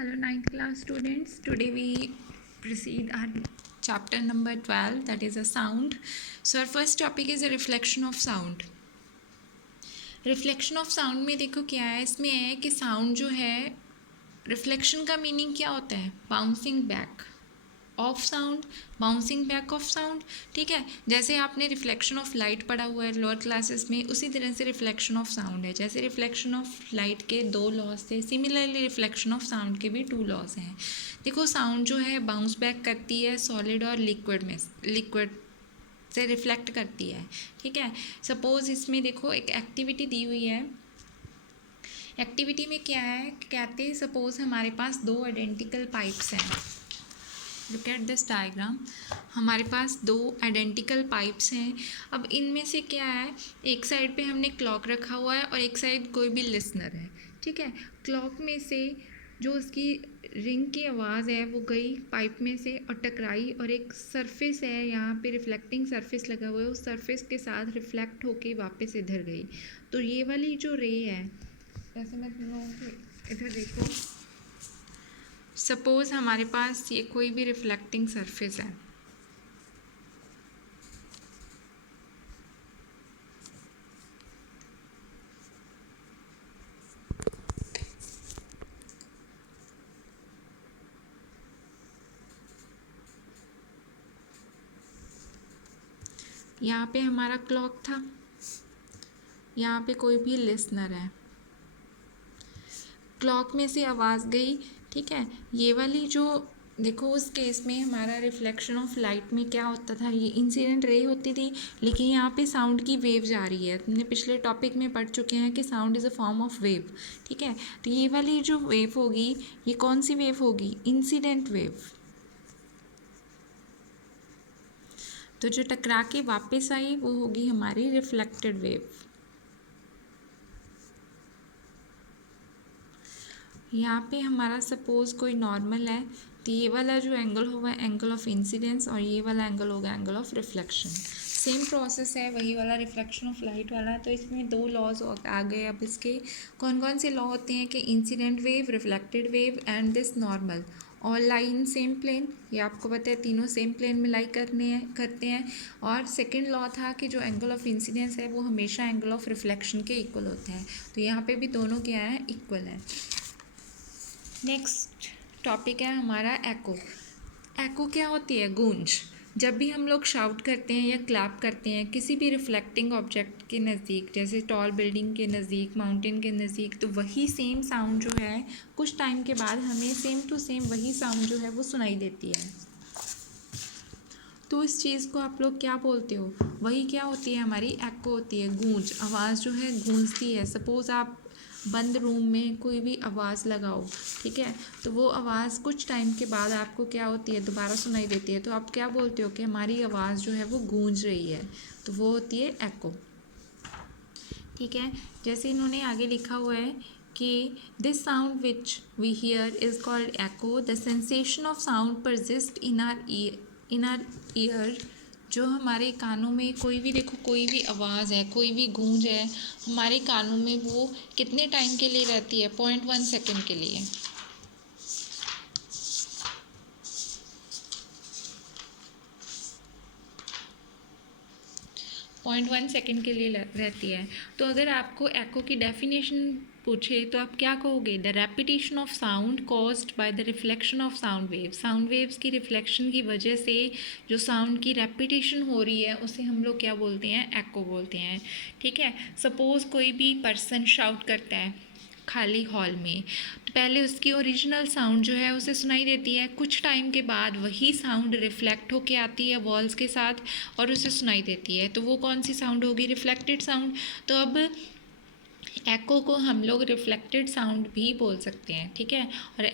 Hello, ninth class students. Today we proceed our chapter number 12, that is a sound. So our first topic is a reflection of sound. Reflection of sound में देखो क्या है, इसमें है कि sound जो है, रिफ्लेक्शन का मीनिंग क्या होता है? Bouncing back of sound, bouncing back of sound. ठीक है, जैसे आपने रिफ्लेक्शन ऑफ लाइट पढ़ा हुआ है लोअर क्लासेस में, उसी तरह से रिफ्लेक्शन ऑफ साउंड है। जैसे रिफ्लेक्शन ऑफ लाइट के 2 लॉज थे, सिमिलरली रिफ्लेक्शन ऑफ साउंड के भी 2 लॉज हैं। देखो साउंड जो है बाउंस बैक करती है सॉलिड और लिक्विड में, लिक्विड से रिफ्लेक्ट करती है। ठीक है, सपोज इसमें देखो एक एक्टिविटी दी हुई है। एक्टिविटी में क्या है, कहते हैं सपोज हमारे पास 2 आइडेंटिकल पाइप्स हैं। Look at this diagram. हमारे पास 2 आइडेंटिकल पाइप्स हैं। अब इनमें से क्या है, एक साइड पे हमने क्लॉक रखा हुआ है और एक साइड कोई भी लिसनर है। ठीक है, क्लॉक में से जो उसकी रिंग की आवाज़ है वो गई पाइप में से और टकराई, और एक सरफेस है यहाँ पे, रिफ्लेक्टिंग सरफेस लगा हुआ है, उस सरफेस के साथ रिफ्लेक्ट होके वापस इधर गई। तो ये वाली जो रे है, जैसे मैं तुम लोगों को इधर देखो, सपोज़ हमारे पास ये कोई भी रिफ्लेक्टिंग सरफेस है। यहाँ पे हमारा क्लॉक था, यहाँ पे कोई भी लिसनर है, क्लॉक में से आवाज़ गई। ठीक है, ये वाली जो देखो, उस केस में हमारा रिफ्लेक्शन ऑफ लाइट में क्या होता था, ये इंसिडेंट रे होती थी, लेकिन यहाँ पे साउंड की वेव जा रही है। हमने पिछले टॉपिक में पढ़ चुके हैं कि sound is a form of wave. ठीक है, तो ये वाली जो वेव होगी, ये कौन सी वेव होगी? Incident wave. तो जो टकरा के वापस आई वो होगी हमारी रिफ्लेक्टेड वेव। यहाँ पे हमारा सपोज़ कोई नॉर्मल है, तो ये वाला जो एंगल होगा एंगल ऑफ इंसिडेंस, और ये वाला एंगल होगा angle of reflection. Same process है, वही वाला रिफ्लेक्शन ऑफ लाइट वाला। तो इसमें 2 लॉज आ गए। अब इसके कौन कौन से लॉ होते हैं कि incident wave, reflected wave and this normal all lie in same plane. ये आपको पता है, तीनों सेम प्लेन में लाई करते हैं। और सेकेंड लॉ था कि जो एंगल ऑफ इंसिडेंस है वो हमेशा एंगल ऑफ रिफ्लेक्शन के इक्वल होते हैं। तो यहाँ पे भी दोनों क्या है, इक्वल है। नेक्स्ट टॉपिक है हमारा एको। एको क्या होती है? गूंज। जब भी हम लोग शाउट करते हैं या क्लैप करते हैं किसी भी रिफ्लेक्टिंग ऑब्जेक्ट के नज़दीक, जैसे टॉल बिल्डिंग के नज़दीक, माउंटेन के नज़दीक, तो वही सेम साउंड जो है कुछ टाइम के बाद हमें सेम टू सेम वही साउंड जो है वो सुनाई देती है। तो इस चीज़ को आप लोग क्या बोलते हो? वही क्या होती है, हमारी एको होती है, गूंज। आवाज़ जो है गूंजती है। सपोज़ आप बंद रूम में कोई भी आवाज़ लगाओ, ठीक है, तो वो आवाज़ कुछ टाइम के बाद आपको क्या होती है, दोबारा सुनाई देती है। तो आप क्या बोलते हो कि हमारी आवाज़ जो है वो गूंज रही है, तो वो होती है एको। ठीक है, जैसे इन्होंने आगे लिखा हुआ है कि this sound which we hear is called echo. The sensation of sound persist in our ear. जो हमारे कानों में कोई भी, देखो कोई भी आवाज़ है, कोई भी गूंज है, हमारे कानों में वो कितने टाइम के लिए रहती है? 0.1 सेकेंड के लिए। पॉइंट 1 सेकेंड के लिए रहती है। तो अगर आपको एको की डेफिनेशन पूछे तो आप क्या कहोगे? The repetition of sound caused by the reflection of sound wave. Sound waves की रिफ्लेक्शन की वजह से जो साउंड की रेपिटेशन हो रही है उसे हम लोग क्या बोलते हैं? एको बोलते हैं। ठीक है, सपोज़ कोई भी पर्सन शाउट करता है खाली हॉल में, तो पहले उसकी ओरिजिनल साउंड जो है उसे सुनाई देती है, कुछ टाइम के बाद वही साउंड रिफ्लेक्ट होके आती है वॉल्स के साथ और उसे सुनाई देती है। तो वो कौन सी साउंड होगी? Reflected sound. तो अब एको को हम लोग रिफ्लेक्टेड साउंड भी बोल सकते हैं। ठीक है, और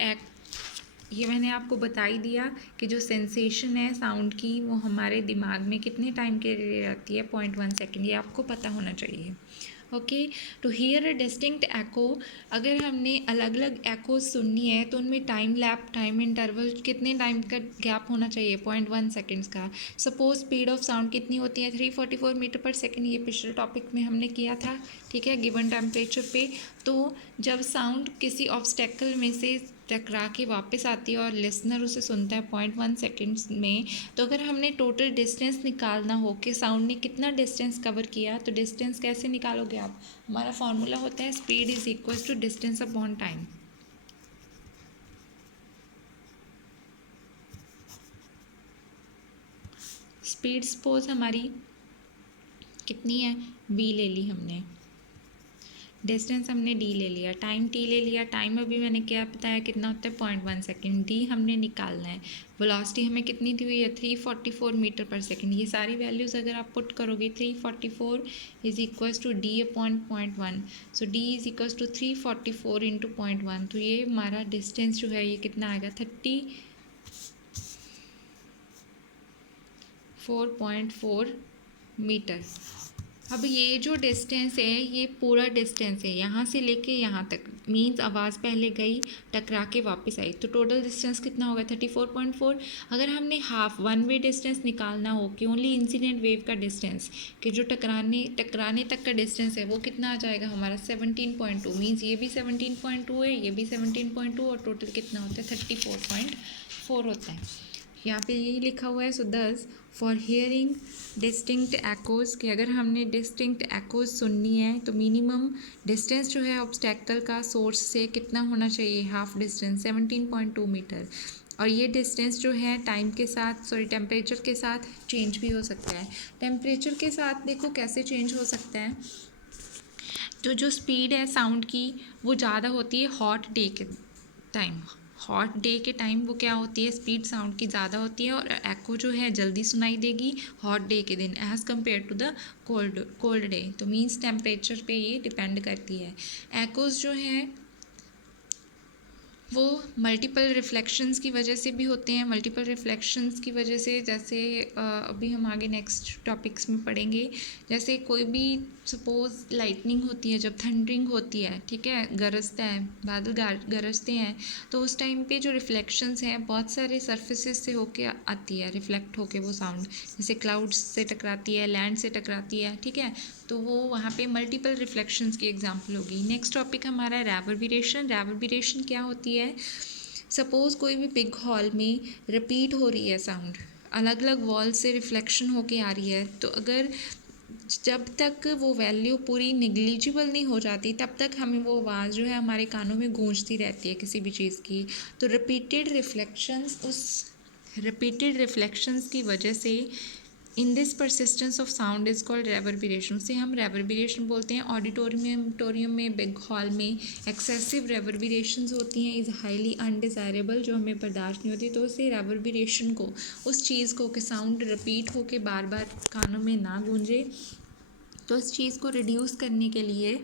ये मैंने आपको बता ही दिया कि जो सेंसेशन है साउंड की वो हमारे दिमाग में कितने टाइम के लिए रहती है? 0.1 सेकेंड। ये आपको पता होना चाहिए। Okay, to hear a distinct echo, अगर हमने अलग अलग एको सुननी है तो उनमें टाइम इंटरवल कितने टाइम का गैप होना चाहिए? 0.1 सेकेंड्स का। सपोज स्पीड ऑफ साउंड कितनी होती है? 344 मीटर पर सेकेंड। ये पिछले टॉपिक में हमने किया था। ठीक है, गिवन टेम्परेचर पे। तो जब साउंड किसी ऑब्स्टेकल में से टकरा के वापस आती है और लिसनर उसे सुनता है 0.1 सेकेंड्स में, तो अगर हमने टोटल डिस्टेंस निकालना हो कि साउंड ने कितना डिस्टेंस कवर किया, तो डिस्टेंस कैसे निकालोगे आप? हमारा फॉर्मूला होता है speed is equal to distance upon time. Speed suppose हमारी कितनी है, v ले ली हमने, डिस्टेंस हमने d ले लिया, टाइम t ले लिया, टाइम अभी मैंने क्या बताया कितना होता है 0.1 सेकेंड, d हमने निकालना है, वेलोसिटी हमें कितनी दी हुई है 344 मीटर पर सेकेंड। ये सारी वैल्यूज़ अगर आप पुट करोगे 344 is equals to d upon 0.1, so d is equals to 344 into 0.1, तो ये हमारा डिस्टेंस जो है ये कितना आएगा 34.4 मीटर। अब ये जो डिस्टेंस है ये पूरा डिस्टेंस है यहाँ से लेके यहाँ तक, मीन्स आवाज़ पहले गई टकरा के वापस आई, तो टोटल डिस्टेंस कितना होगा 34.4। अगर हमने हाफ वन वे डिस्टेंस निकालना हो कि ओनली इंसिडेंट वेव का डिस्टेंस, कि जो टकराने तक का डिस्टेंस है वो कितना आ जाएगा हमारा 17.2, मीन्स ये भी 17.2 है, ये भी 17.2, और टोटल कितना होता है 34.4 होता है। यहाँ पे यही लिखा हुआ है, सो दस फॉर हियरिंग डिस्टिंक्ट एकोज, कि अगर हमने डिस्टिंक्ट एकोज सुननी है तो मिनिमम डिस्टेंस जो है ऑब्स्टेकल का सोर्स से कितना होना चाहिए, हाफ डिस्टेंस 17.2 मीटर। और ये डिस्टेंस जो है टाइम के साथ टेम्परेचर के साथ चेंज भी हो सकता है। टेम्परेचर के साथ देखो कैसे चेंज हो सकता है, तो जो स्पीड है साउंड की वो ज़्यादा होती है हॉट डे के टाइम, हॉट डे के टाइम वो क्या होती है स्पीड साउंड की ज़्यादा होती है, और एको जो है जल्दी सुनाई देगी हॉट डे के दिन as compare to the cold day. तो मीन्स टेम्परेचर पे ये डिपेंड करती है। एकोज जो हैं वो मल्टीपल रिफ्लेक्शंस की वजह से भी होते हैं, मल्टीपल रिफ्लेक्शंस की वजह से, जैसे अभी हम आगे नेक्स्ट टॉपिक्स में पढ़ेंगे, जैसे कोई भी सपोज़ लाइटनिंग होती है, जब थंडरिंग होती है, ठीक है, गरजता है, बादल गरजते हैं, तो उस टाइम पे जो रिफ्लेक्शंस हैं बहुत सारे सर्फेसेस से होके आती है, रिफ्लेक्ट होके वो साउंड, जैसे क्लाउड्स से टकराती है, लैंड से टकराती है, ठीक है, तो वो वहाँ पे मल्टीपल रिफ्लेक्शंस की एग्जांपल होगी। नेक्स्ट टॉपिक हमारा है रेवर्बरेशन। रेवर्बरेशन क्या होती है, सपोज़ कोई भी बिग हॉल में रिपीट हो रही है साउंड, अलग अलग वॉल से रिफ्लेक्शन होके आ रही है, तो अगर जब तक वो वैल्यू पूरी निग्लिजिबल नहीं हो जाती तब तक हमें वो आवाज़ जो है हमारे कानों में गूंजती रहती है किसी भी चीज़ की। तो रिपीटेड रिफ्लेक्शंस की वजह से in this persistence of sound is called reverberation, उसे हम रेवर्बरेशन बोलते हैं। ऑडिटोरियम में, बिग हॉल में एक्सेसिव रेवर्बरेशंस होती हैं, इज़ हाईली अनडिज़ायरेबल, जो हमें बर्दाश्त नहीं होती, तो उसे रेवर्बरेशन को, उस चीज़ को कि साउंड रिपीट होके बार बार कानों में ना गूंजे, तो उस चीज़ को रिड्यूस करने के लिए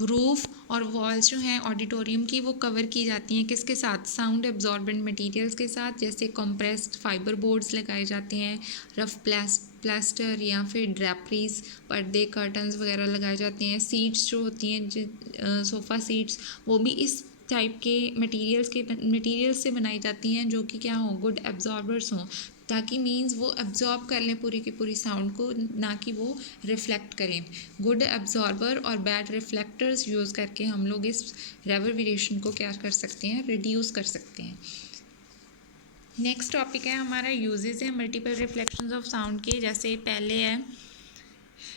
रूफ़ और वॉल्स जो हैं ऑडिटोरियम की वो कवर की जाती हैं किसके साथ, साउंड एब्जॉर्बेंट मटेरियल्स के साथ, जैसे कंप्रेस्ड फाइबर बोर्ड्स लगाए जाते हैं, रफ प्लास्टर या फिर ड्रैपरीज, पर्दे, कर्टन्स वगैरह लगाए जाते हैं। सीट्स जो होती हैं सोफ़ा सीट्स, वो भी इस टाइप के मटेरियल्स से बनाई जाती हैं जो कि क्या हों, गुड एब्जॉर्बर्स हों, ताकि मीन्स वो एब्जॉर्ब कर लें पूरी की पूरी साउंड को, ना कि वो रिफ्लेक्ट करें। गुड एब्जॉर्बर और बैड रिफ्लेक्टर्स यूज़ करके हम लोग इस रेवर्बरेशन को क्या कर सकते हैं, रिड्यूस कर सकते हैं। नेक्स्ट टॉपिक है हमारा यूजेस है मल्टीपल रिफ्लेक्शंस ऑफ साउंड के, जैसे पहले है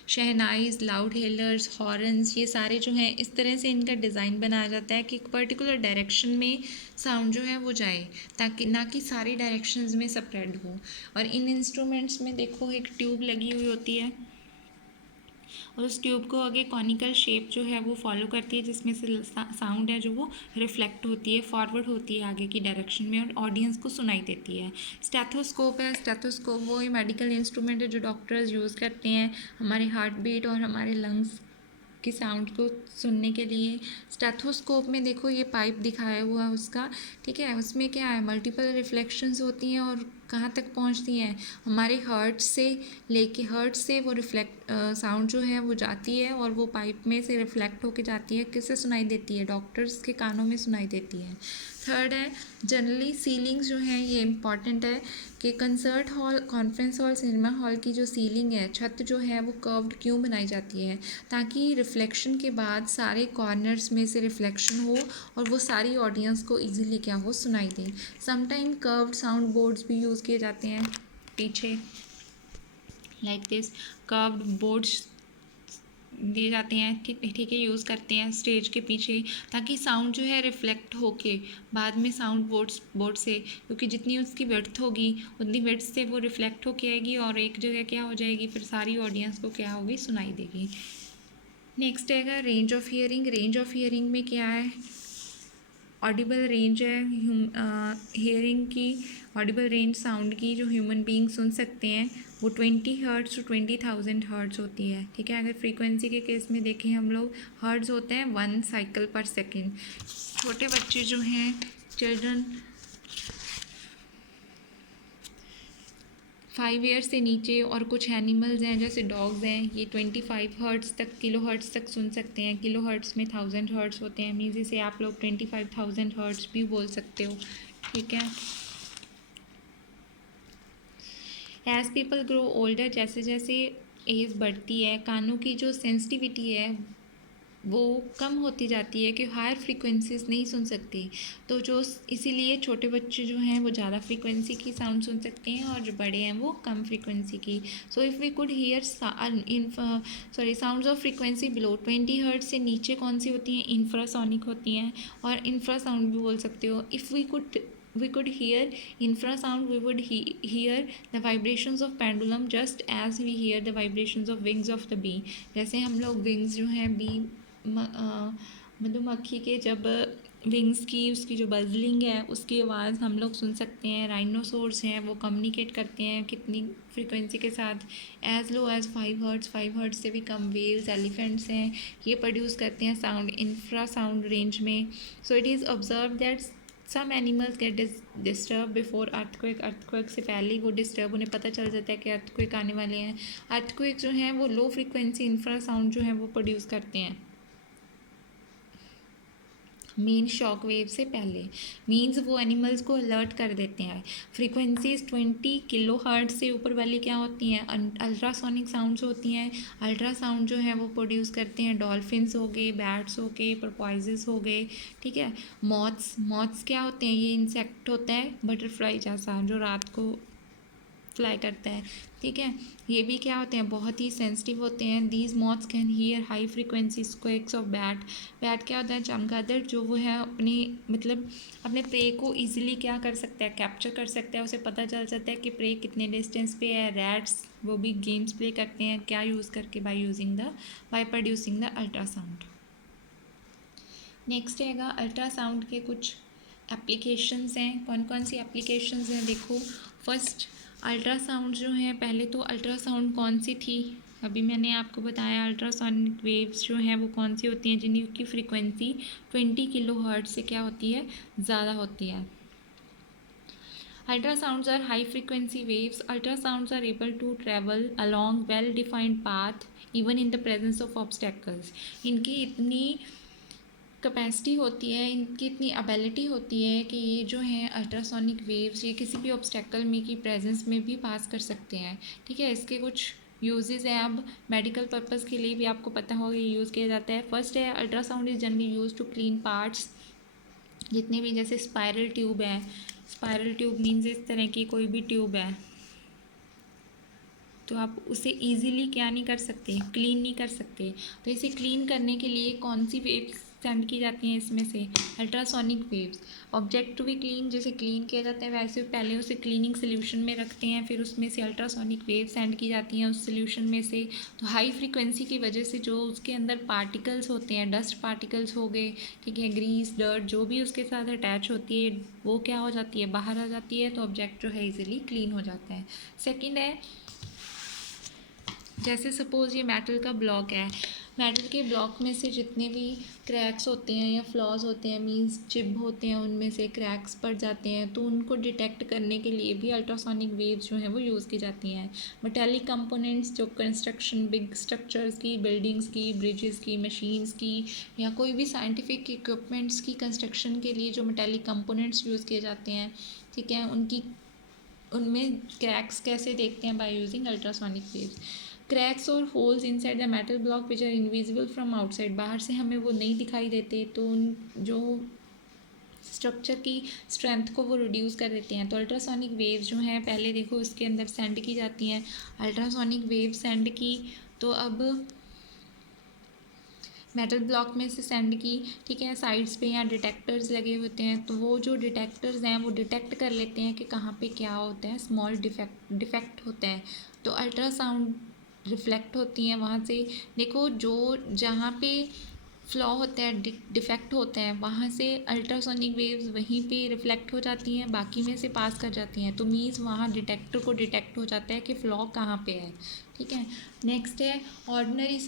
शहनाइज़, लाउड हेलर्स, हॉर्न्स, ये सारे जो हैं इस तरह से इनका डिज़ाइन बनाया जाता है कि एक पर्टिकुलर डायरेक्शन में साउंड जो है वो जाए, ताकि ना कि सारी डायरेक्शंस में स्प्रेड हो। और इन इंस्ट्रूमेंट्स में देखो एक ट्यूब लगी हुई होती है, और उस ट्यूब को आगे कॉनिकल शेप जो है वो फॉलो करती है, जिसमें से साउंड है जो वो रिफ्लेक्ट होती है, फॉरवर्ड होती है आगे की डायरेक्शन में, और ऑडियंस को सुनाई देती है। स्टेथोस्कोप है, स्टेथोस्कोप वो ही मेडिकल इंस्ट्रूमेंट है जो डॉक्टर्स यूज़ करते हैं हमारे हार्ट बीट और हमारे लंग्स की साउंड को सुनने के लिए। स्टेथोस्कोप में देखो ये पाइप दिखाया हुआ है उसका, ठीक है, उसमें क्या है, मल्टीपल रिफ्लेक्शंस होती हैं और कहाँ तक पहुँचती हैं, हमारे हर्ट से वो रिफ्लेक्ट साउंड जो है वो जाती है, और वो पाइप में से रिफ्लेक्ट होके जाती है, किससे सुनाई देती है, डॉक्टर्स के कानों में सुनाई देती है। थर्ड है जनरली सीलिंग्स जो हैं ये इम्पॉर्टेंट है कि concert hall, conference hall, cinema hall की जो सीलिंग है, छत जो है वो कर्व्ड क्यों बनाई जाती है, ताकि रिफ्लेक्शन के बाद सारे कॉर्नर्स में से रिफ्लेक्शन हो और वो सारी ऑडियंस को इजीली क्या हो, सुनाई दे। समटाइम कर्व्ड साउंड बोर्ड्स भी यूज़ किए जाते हैं पीछे, लाइक दिस कर्व्ड बोर्ड्स दिए जाते हैं, ठीक है, यूज़ करते हैं स्टेज के पीछे, ताकि साउंड जो है रिफ्लेक्ट होके बाद में साउंड बोर्ड से, क्योंकि जितनी उसकी विड्थ होगी उतनी विड्थ से वो रिफ्लेक्ट होके आएगी और एक जगह क्या हो जाएगी, फिर सारी ऑडियंस को क्या होगी, सुनाई देगी। नेक्स्ट है range of hearing. Range of hearing में क्या है, ऑडिबल रेंज है हियरिंग की, ऑडिबल रेंज साउंड की जो ह्यूमन बीइंग सुन सकते हैं वो 20 हर्ट्ज टू 20,000 हर्ट्ज होती है, ठीक है। अगर फ्रीक्वेंसी के केस में देखें हम लोग, हर्ट्ज होते हैं 1 साइकिल पर सेकेंड। छोटे बच्चे जो हैं, चिल्ड्रन 5 ईयर्स से नीचे और कुछ एनिमल्स हैं जैसे डॉग्स हैं, ये 25 हर्ट्ज तक, किलो हर्ट्ज तक सुन सकते हैं। किलो हर्ट्ज में 1000 हर्ट्ज होते हैं, मीन्स इसे आप लोग 25,000 हर्ट्ज भी बोल सकते हो, ठीक है। एज पीपल ग्रो ओल्डर, जैसे जैसे एज बढ़ती है, कानों की जो सेंसिटिविटी है वो कम होती जाती है कि हायर फ्रीक्वेंसीज नहीं सुन सकती, तो जो इसीलिए छोटे बच्चे जो हैं वो ज़्यादा फ्रीक्वेंसी की साउंड सुन सकते हैं और जो बड़े हैं वो कम फ्रीक्वेंसी की। So if we could hear sounds of frequency below 20 hertz से नीचे कौन सी होती हैं, इंफ्रासोनिक होती हैं, और इंफ्रासाउंड भी बोल सकते हो। If we could hear infrasound, we would hear the vibrations of pendulum just as we hear the vibrations of wings of the bee। जैसे हम लोग विंग्स जो हैं बी मधुमक्खी के जब विंग्स की उसकी जो बजलिंग है उसकी आवाज़ हम लोग सुन सकते हैं। राइनोसोर्स हैं वो कम्युनिकेट करते हैं कितनी फ्रीक्वेंसी के साथ, as low as 5 hertz, 5 hertz से भी कम। वेल्स, एलिफेंट्स हैं, ये प्रोड्यूस करते हैं साउंड इंफ्रा साउंड रेंज में। So it is observe that some animals get disturb before earthquake, earthquake से पहले ही वो डिस्टर्ब, उन्हें पता चल जाता है कि अर्थक्वेक आने वाले हैं। अर्थक्वेक जो हैं वो लो फ्रीक्वेंसी इंफ्रा साउंड जो है वो प्रोड्यूस करते हैं मेन शॉक वेव से पहले, मीन्स वो एनिमल्स को अलर्ट कर देते हैं। फ्रीक्वेंसीज 20 किलो हर्ट्ज से ऊपर वाली क्या होती हैं, अल्ट्रासोनिक साउंड्स होती हैं। अल्ट्रासाउंड जो है वो प्रोड्यूस करते हैं डॉल्फिन्स हो गए, बैट्स हो गए, पर्पॉइजेस हो गए, ठीक है। मॉथ्स क्या होते हैं, ये इंसेक्ट होता है बटरफ्लाई जैसा जो रात को फ्लाई करता है, ठीक है। ये भी क्या होते हैं, बहुत ही सेंसिटिव होते हैं। These moths can hear high frequency squeaks of bat. Bat क्या होता है, चमगादड़, जो वो है अपनी मतलब अपने प्रे को इजीली क्या कर सकता है, कैप्चर कर सकता है, उसे पता चल जाता है कि प्रे कितने डिस्टेंस पे है। रैट्स वो भी गेम्स प्ले करते हैं, क्या यूज़ करके, by producing the ultrasound. Next हैगा अल्ट्रासाउंड के कुछ एप्लीकेशंस हैं। कौन कौन सी एप्लीकेशंस हैं, देखो। फर्स्ट, अल्ट्रासाउंड जो है, पहले तो अल्ट्रासाउंड कौन सी थी, अभी मैंने आपको बताया अल्ट्रासोनिक वेव्स जो हैं वो कौन सी होती हैं, जिनकी फ्रीक्वेंसी 20 किलो हर्ट्ज से क्या होती है, ज़्यादा होती है। Ultrasounds are high frequency waves. Ultrasounds are able to travel along well defined path even in the presence of obstacles। इनकी इतनी कैपेसिटी होती है, इनकी इतनी एबिलिटी होती है कि ये जो हैं अल्ट्रासोनिक वेव्स ये किसी भी ऑब्स्टेकल में की प्रेजेंस में भी पास कर सकते हैं, ठीक है। इसके कुछ यूजेस हैं। अब मेडिकल पर्पस के लिए भी आपको पता होगा ये यूज़ किया जाता है। फर्स्ट है, ultrasound is generally use to clean parts, जितने भी जैसे स्पायरल ट्यूब है, स्पायरल ट्यूब मीन्स इस तरह की कोई भी ट्यूब है तो आप उसे इजीली क्या नहीं कर सकते, क्लीन नहीं कर सकते। तो इसे क्लीन करने के लिए कौन सी वेव्स सेंड की जाती हैं, इसमें से ultrasonic waves. Object to be clean, जैसे क्लीन किया जाता है वैसे पहले उसे क्लीनिंग सोल्यूशन में रखते हैं, फिर उसमें से अल्ट्रासोनिक वेव सेंड की जाती हैं उस सोल्यूशन में से। तो हाई फ्रीक्वेंसी की वजह से जो उसके अंदर पार्टिकल्स होते हैं, डस्ट पार्टिकल्स हो गए, ठीक है, ग्रीस, डर्ट, जो भी उसके साथ अटैच होती है वो क्या हो जाती है, बाहर आ जाती है, तो ऑब्जेक्ट जो है ईजिली क्लीन हो जाता है। सेकेंड है, जैसे सपोज़ ये मेटल का ब्लॉक है, मेटल के ब्लॉक में से जितने भी क्रैक्स होते हैं या फ्लॉज होते हैं, मींस चिब होते हैं, उनमें से क्रैक्स पड़ जाते हैं, तो उनको डिटेक्ट करने के लिए भी अल्ट्रासोनिक वेव्स जो हैं वो यूज़ की जाती हैं। मेटेलिक कंपोनेंट्स जो कंस्ट्रक्शन, बिग स्ट्रक्चर्स की, बिल्डिंग्स की, ब्रिजेस की, मशीन्स की, या कोई भी साइंटिफिक इक्विपमेंट्स की कंस्ट्रक्शन के लिए जो मेटेलिक कंपोनेंट्स यूज़ किए जाते हैं, ठीक है, उनमें क्रैक्स कैसे देखते हैं? By using ultrasonic waves. Cracks और holes inside the metal block which are invisible from outside, बाहर से हमें वो नहीं दिखाई देते, तो उन जो स्ट्रक्चर की स्ट्रेंथ को वो रिड्यूस कर देते हैं। तो अल्ट्रासोनिक वेव्स जो हैं, पहले देखो उसके अंदर सेंड की जाती हैं, अल्ट्रासोनिक वेव सेंड की, तो अब मेटल ब्लॉक में से सेंड की, ठीक है, साइड्स पे यहाँ डिटेक्टर्स लगे होते हैं, तो वो जो डिटेक्टर्स हैं वो डिटेक्ट कर लेते हैं कि कहाँ पे क्या होता है, स्मॉल डिफेक्ट होता है, तो अल्ट्रासाउंड रिफ्लेक्ट होती हैं वहाँ से। देखो जो जहाँ पे फ्लॉ होता है, डिफेक्ट होता है, वहाँ से अल्ट्रासोनिक वेव्स वहीं पे रिफ्लेक्ट हो जाती हैं, बाकी में से पास कर जाती हैं, तो मीन्स वहाँ डिटेक्टर को डिटेक्ट हो जाता है कि फ्लॉ कहाँ पे है, ठीक है। नेक्स्ट है ऑर्डिनरी